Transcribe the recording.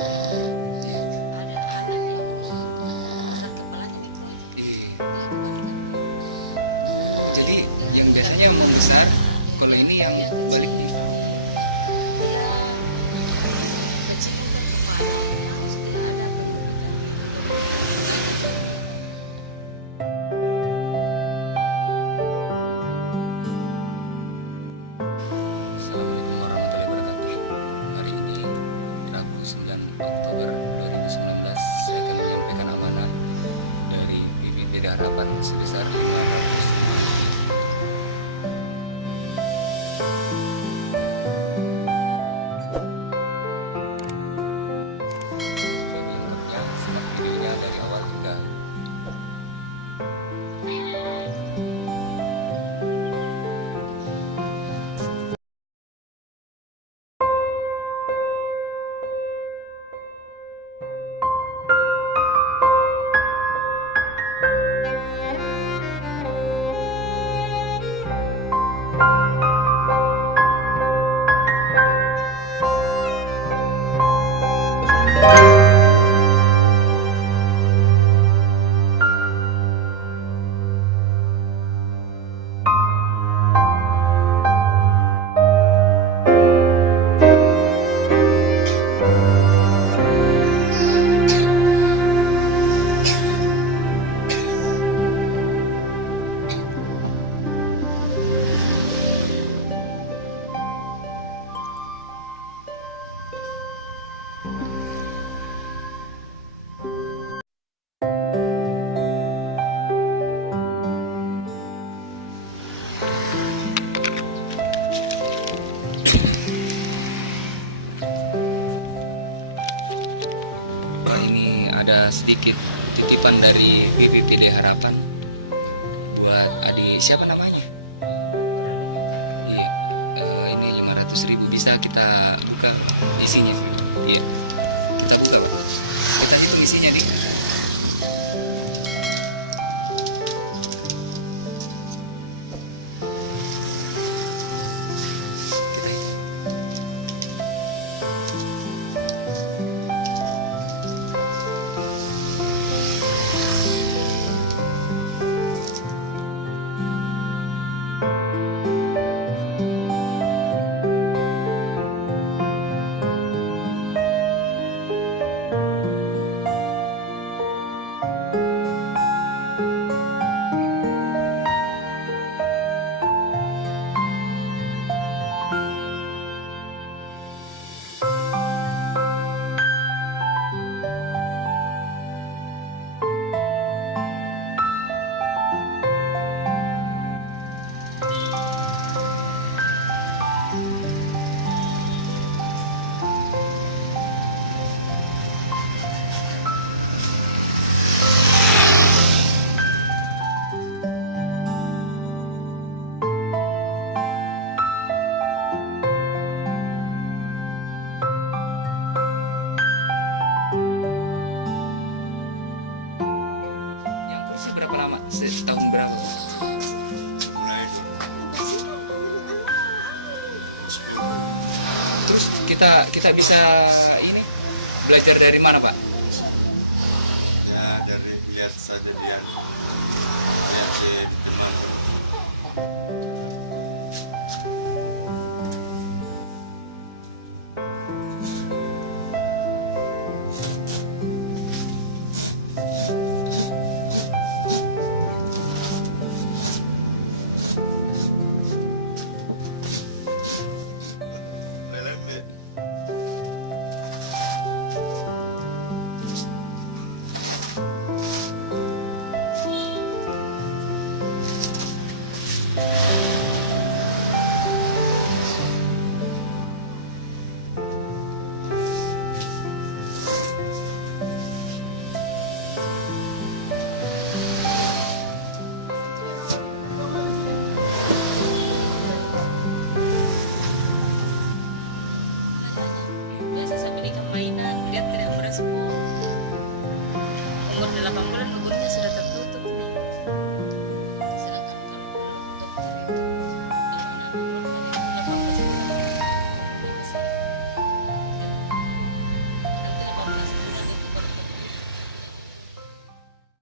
Ada anak yang besar kepalanya gitu. Jadi yang biasanya mau besar, kalau ini yang baliknya. Ya, kecil kan kepalanya harus ada Assalamualaikum warahmatullahi wabarakatuh. Hari ini Rabu 9 Oktober 2019, saya akan menyampaikan amanah dari BPBD Harapan sebesar 500. Sebelumnya simak videonya dari awal hingga akhir. Ini ada sedikit titipan dari BPBD Harapan buat adik, siapa namanya? Iya, ini 500.000 bisa kita buka isinya. Iya, kita buka. Kita hitung isinya nih. Kita hitung. Yang kursusnya berapa lama? Setahun berapa? Mulai Terus kita bisa ini belajar dari mana, Pak? ya dari lihat saja dia lihat di teman